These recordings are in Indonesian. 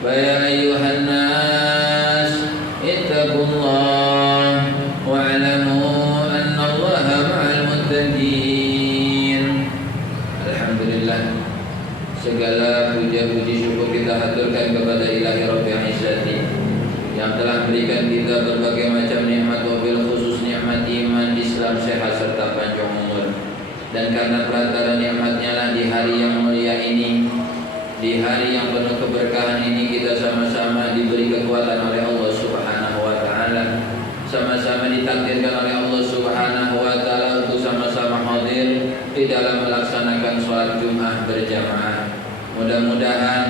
فيا أيها الناس اتقوا الله واعلموا أن الله مع المتقين. Alhamdulillah, segala puja-puji syukur kita haturkan kepada Ilahi Rabbil Izzati yang telah berikan kita berbagai macam nikmat, wabil khusus nikmat iman, Islam, sehat serta panjang umur. Dan karena perantara nikmatnya lah di hari yang mulia ini, di hari yang penuh keberkahan ini, kita sama-sama diberi kekuatan oleh Allah Subhanahu wa taala, sama-sama ditakdirkan oleh Allah Subhanahu wa taala untuk sama-sama hadir di dalam melaksanakan sholat Jumat berjamaah. Mudah-mudahan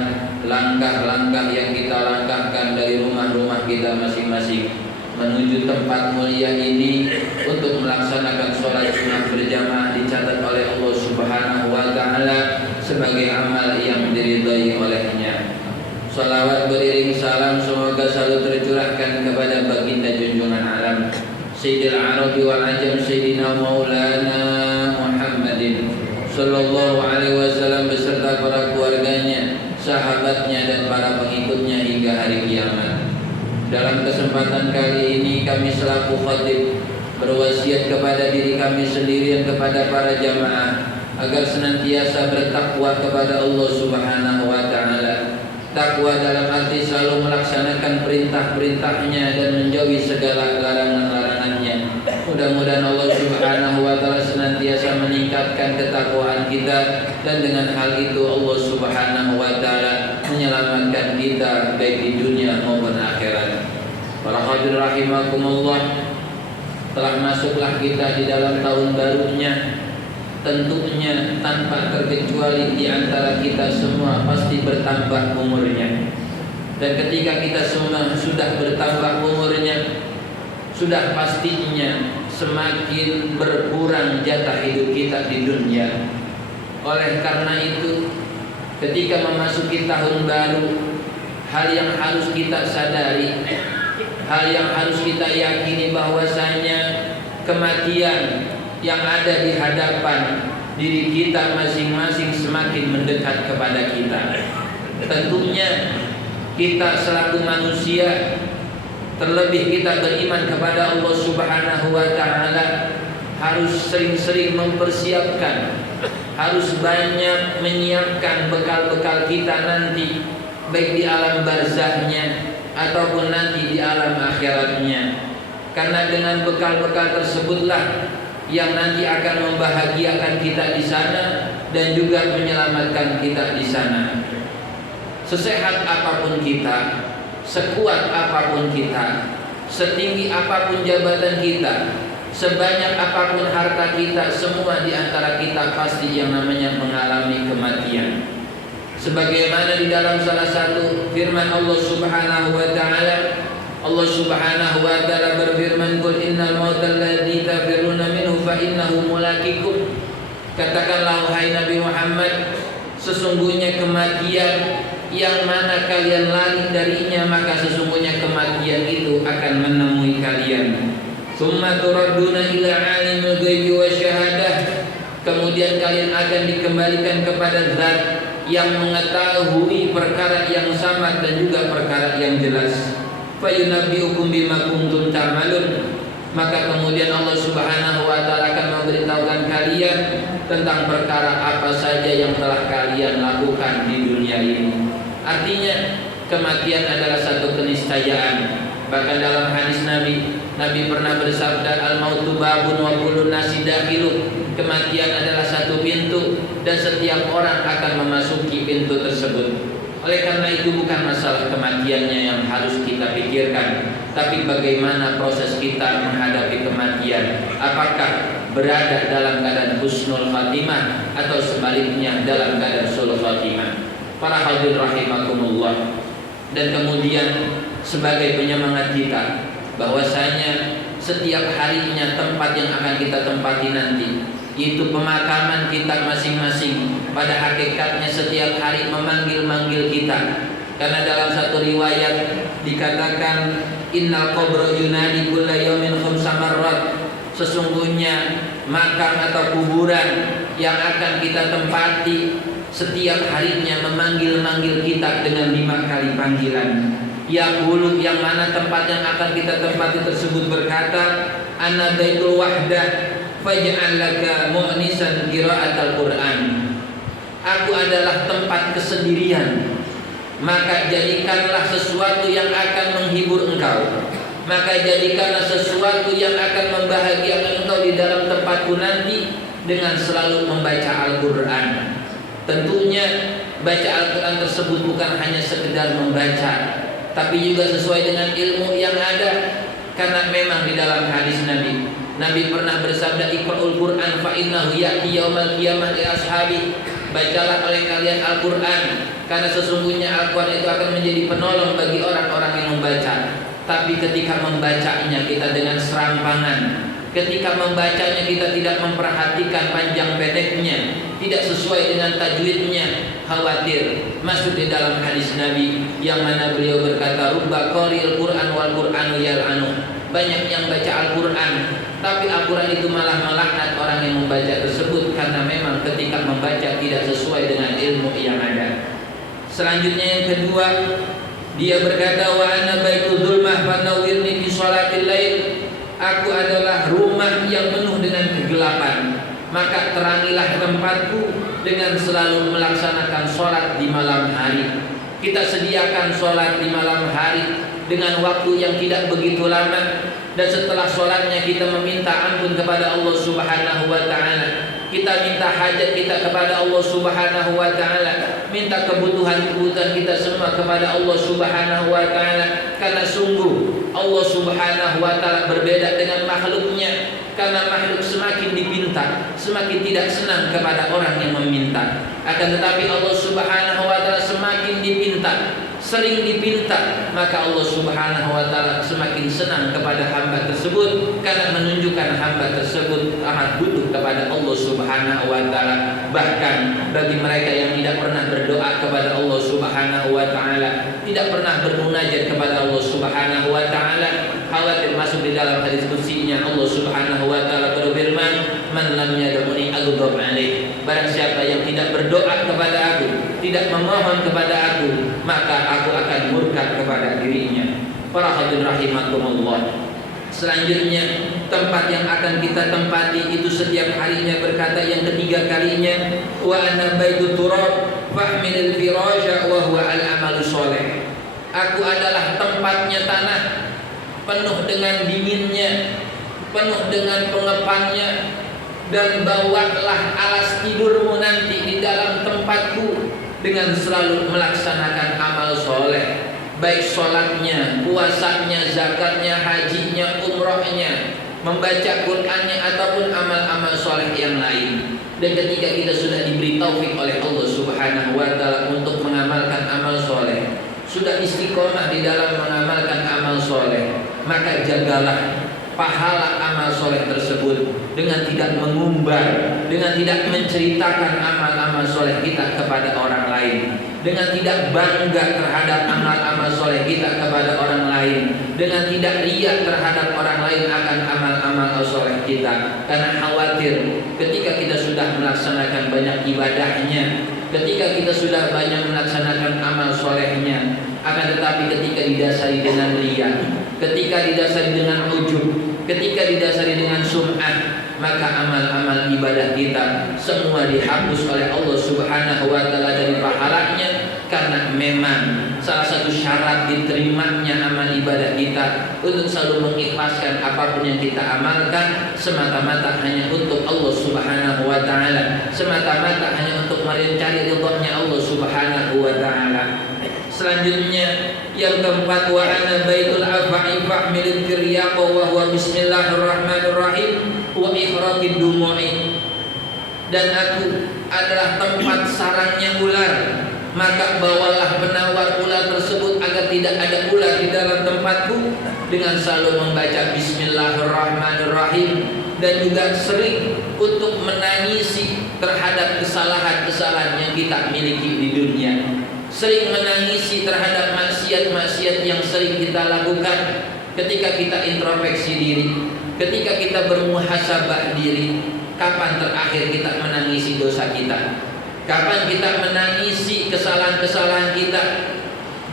langkah-langkah yang kita langkahkan dari rumah-rumah kita masing-masing menuju tempat mulia ini untuk melaksanakan sholat Jumat berjamaah dicatat oleh Allah Subhanahu wa taala sebagai amal yang diridhai olehnya. Salawat beriring salam semoga selalu tercurahkan kepada baginda junjungan alam Sayyidil Arabi wal Ajam, Sayyidina Maulana Muhammadin sallallahu alaihi wasallam beserta para keluarganya, sahabatnya dan para pengikutnya hingga hari kiamat. Dalam kesempatan kali ini kami selaku khatib berwasiat kepada diri kami sendiri dan kepada para jamaah agar senantiasa bertakwa kepada Allah Subhanahu wa taala. Takwa dalam arti selalu melaksanakan perintah-perintahnya dan menjauhi segala larangan-larangannya. Mudah-mudahan Allah Subhanahu wa taala senantiasa meningkatkan ketakwaan kita, dan dengan hal itu Allah Subhanahu wa taala menyelamatkan kita baik di dunia maupun akhirat. Para hadirin rahimakumullah, telah masuklah kita di dalam tahun barunya. Tentunya tanpa terkecuali di antara kita semua pasti bertambah umurnya. Dan ketika kita semua sudah bertambah umurnya, sudah pastinya semakin berkurang jatah hidup kita di dunia. Oleh karena itu, ketika memasuki tahun baru, hal yang harus kita sadari, hal yang harus kita yakini bahwasanya kematian yang ada di hadapan diri kita masing-masing semakin mendekat kepada kita. Tentunya kita selaku manusia, terlebih kita beriman kepada Allah Subhanahu wa taala, harus sering-sering mempersiapkan, harus banyak menyiapkan bekal-bekal kita nanti, baik di alam barzahnya ataupun nanti di alam akhiratnya. Karena dengan bekal-bekal tersebutlah yang nanti akan membahagiakan kita di sana dan juga menyelamatkan kita di sana. Sesehat apapun kita, sekuat apapun kita, setinggi apapun jabatan kita, sebanyak apapun harta kita, semua di antara kita pasti yang namanya mengalami kematian. Sebagaimana di dalam salah satu firman Allah Subhanahu wa taala, Allah Subhanahu wa taala berfirman, "Qul innal mautal ladzi tafirruna minhu fa innahu mulaqikum." Katakanlah wahai Nabi Muhammad, sesungguhnya kematian yang mana kalian lari darinya, maka sesungguhnya kematian itu akan menemui kalian. Tsumma turadduna ila 'alimil ghaibi wasyahadah. Kemudian kalian akan dikembalikan kepada Zat yang mengetahui perkara yang samad dan juga perkara yang jelas. Fayunabbi'ukum bima kuntum ta'malun. Maka kemudian Allah Subhanahu wa taala akan memberitahukan kalian tentang perkara apa saja yang telah kalian lakukan di dunia ini. Artinya kematian adalah satu keniscayaan. Bahkan dalam hadis Nabi pernah bersabda, al-mautu babun wa kullun nasi dakhiluh. Kematian adalah satu pintu dan setiap orang akan memasuki pintu tersebut. Oleh karena itu bukan masalah kematiannya yang harus kita pikirkan, tapi bagaimana proses kita menghadapi kematian. Apakah berada dalam keadaan husnul khatimah atau sebaliknya dalam keadaan sul khatimah. Para hadirin rahimakumullah. Dan kemudian sebagai penyemangat kita bahwasanya setiap harinya tempat yang akan kita tempati nanti, yaitu pemakaman kita masing-masing, pada hakikatnya setiap hari memanggil-manggil kita. Karena dalam satu riwayat dikatakan, innal qabra yunadi kulla yawmin khamsa marrat. Sesungguhnya makam atau kuburan yang akan kita tempati setiap harinya memanggil-manggil kita dengan 5 kali panggilan. Yaqulu, yang mana tempat yang akan kita tempati tersebut berkata, ana baitul wahdah faj'al laka mu'nisan qira'atal Qur'an. Aku adalah tempat kesendirian, maka jadikanlah sesuatu yang akan menghibur engkau. Maka jadikanlah sesuatu yang akan membahagiakan engkau di dalam tempatku nanti dengan selalu membaca Al-Qur'an. Tentunya baca Al-Qur'an tersebut bukan hanya sekedar membaca, tapi juga sesuai dengan ilmu yang ada. Karena memang di dalam hadis Nabi pernah bersabda, Iqra'ul Qur'an fa innahu ya'ti yaumal qiyamah li ashabi. Bacalah oleh kalian Al-Qur'an, karena sesungguhnya Al-Qur'an itu akan menjadi penolong bagi orang-orang yang membaca. Tapi ketika membacanya kita dengan serampangan, ketika membacanya kita tidak memperhatikan panjang pendeknya, tidak sesuai dengan tajwidnya, khawatir masuk di dalam hadis Nabi yang mana beliau berkata, rubba qari'il Qur'an wal Qur'anu yal'anu. Banyak yang baca Al-Qur'an, tapi Al-Qur'an itu malah melaknat orang yang membaca tersebut, karena memang ketika membaca tidak sesuai dengan ilmu yang ada. Selanjutnya yang kedua, dia berkata, wa ana baitu dzulmah fanawwirni fi sholatil lail. Aku adalah rumah yang penuh dengan kegelapan, maka terangilah tempatku dengan selalu melaksanakan sholat di malam hari. Kita sediakan sholat di malam hari dengan waktu yang tidak begitu lama, dan setelah sholatnya kita meminta ampun kepada Allah Subhanahu wa ta'ala. Kita minta hajat kita kepada Allah Subhanahu wa ta'ala, minta kebutuhan-kebutuhan kita semua kepada Allah Subhanahu wa ta'ala. Karena sungguh Allah Subhanahu wa ta'ala berbeda dengan makhluknya. Karena makhluk semakin dipinta, semakin tidak senang kepada orang yang meminta. Akan tetapi Allah Subhanahu wa ta'ala semakin dipinta, sering dipinta, maka Allah Subhanahu wa ta'ala semakin senang kepada hamba tersebut, karena menunjukkan hamba tersebut amat butuh kepada Allah Subhanahu wa ta'ala. Bahkan bagi mereka yang tidak pernah berdoa kepada Allah Subhanahu wa ta'ala, tidak pernah bermunajat kepada Allah Subhanahu wa ta'ala, khawatir masuk di dalam hadis qudsinya Allah Subhanahu wa ta'ala berfirman, man lam yad'uni aghdab alaih. Barang siapa yang tidak berdoa kepada aku, tidak memohon kepada aku, maka aku akan murka kepada dirinya. Para hadirin rahimakumullah. Selanjutnya, tempat yang akan kita tempati itu setiap harinya berkata yang ketiga kalinya, wa ana baitu turab fahmilil firasha wa huwa al-amalu sholih. Aku adalah tempatnya tanah, penuh dengan dinginnya, penuh dengan pengepannya, dan bawalah alas tidurmu nanti di dalam tempatku dengan selalu melaksanakan amal soleh, baik sholatnya, puasanya, zakatnya, hajinya, umrohnya, membaca Qur'annya, ataupun amal-amal soleh yang lain. Dan ketika kita sudah diberi taufik oleh Allah Subhanahu wa ta'ala untuk mengamalkan amal soleh, sudah istiqomah di dalam mengamalkan amal soleh, maka jagalah pahala amal soleh tersebut dengan tidak mengumbar, dengan tidak menceritakan amal-amal soleh kita kepada orang lain, dengan tidak bangga terhadap amal-amal soleh kita kepada orang lain, dengan tidak riya terhadap orang lain akan amal-amal soleh kita. Karena khawatir ketika kita sudah melaksanakan banyak ibadahnya, ketika kita sudah banyak melaksanakan amal solehnya, akan tetapi ketika didasari dengan riya, ketika didasari dengan ujub, ketika didasari dengan sum'ah, maka amal-amal ibadah kita semua dihapus oleh Allah Subhanahu wa ta'ala dari pahalanya. Karena memang salah satu syarat diterimanya amal ibadah kita untuk selalu mengikhlaskan apapun yang kita amalkan semata-mata hanya untuk Allah Subhanahu wa ta'ala, semata-mata hanya untuk mencari ridhonya Allah Subhanahu wa ta'ala. Selanjutnya yang keempat, wa ana baitul afa'i fa'milil kiryaqa wa huwa bismillahirrahmanirrahim wa ikhraqid dumu'i. Dan aku adalah tempat sarangnya ular, maka bawalah penawar ular tersebut agar tidak ada ular di dalam tempatku, dengan selalu membaca bismillahirrahmanirrahim, dan juga sering untuk menangisi terhadap kesalahan-kesalahan yang kita miliki di dunia, sering menangisi terhadap maksiat-maksiat yang sering kita lakukan. Ketika kita introspeksi diri, ketika kita bermuhasabah diri, kapan terakhir kita menangisi dosa kita? Kapan kita menangisi kesalahan-kesalahan kita?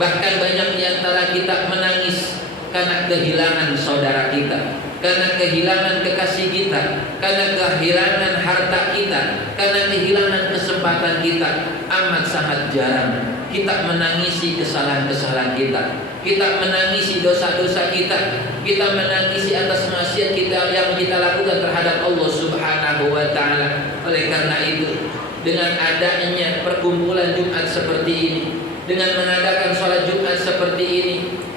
Bahkan banyak di antara kita menangis karena kehilangan saudara kita, karena kehilangan kekasih kita, karena kehilangan harta kita, karena kehilangan kesempatan kita. Amat sangat jarang kita menangisi kesalahan-kesalahan kita. Kita menangisi dosa-dosa kita. Kita menangisi atas maksiat kita yang kita lakukan terhadap Allah Subhanahu wa taala. Oleh karena itu, dengan adanya perkumpulan Jumat seperti ini, dengan mengadakan sholat Jumat seperti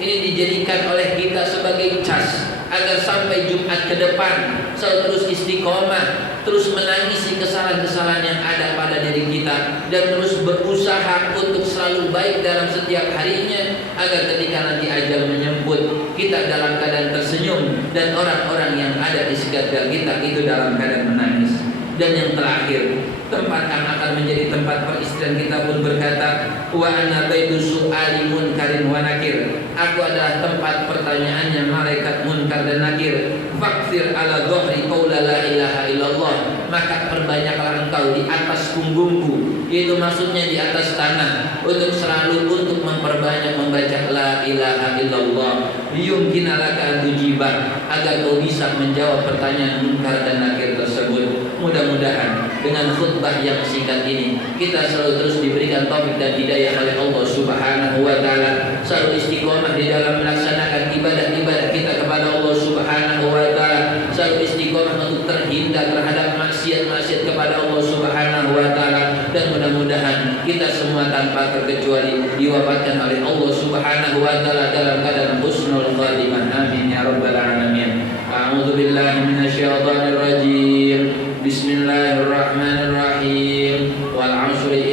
ini dijadikan oleh kita sebagai cas agar sampai Jumat ke depan selalu terus istiqomah, terus menangisi kesalahan-kesalahan yang ada pada diri kita, dan terus berusaha untuk selalu baik dalam setiap harinya, agar ketika nanti ajal menyebut kita dalam keadaan tersenyum dan orang-orang yang ada di sekitar kita itu dalam keadaan menangis. Dan yang terakhir, tempat yang akan menjadi tempat peristrian kita pun berkata, wa ana baitu su'ali munkarin wa nakir. Aku adalah tempat pertanyaannya malaikat munkar dan nakir. Fakfir ala dhahri qaula la ilaha illallah. Maka perbanyaklah engkau di atas punggungku, yaitu maksudnya di atas tanah, untuk selalu untuk memperbanyak membaca la ilaha illallah. Liyumkina laka an tujibah, agar kau bisa menjawab pertanyaan munkar dan nakir tersebut. Mudah-mudahan dengan khutbah yang singkat ini kita selalu terus diberikan taufik dan hidayah oleh Allah Subhanahu wa taala, selalu istiqomah di dalam melaksanakan ibadah-ibadah kita kepada Allah Subhanahu wa taala, selalu istiqomah untuk terhindar terhadap maksiat-maksiat kepada Allah Subhanahu wa taala, dan mudah-mudahan kita semua tanpa terkecuali diwafatkan oleh Allah Subhanahu wa taala dalam keadaan husnul khatimah. Amin ya rabbal alamin. A'udzu billahi minasyaitonir rajim. Bismillahirrahmanirrahim. Wal 'ashri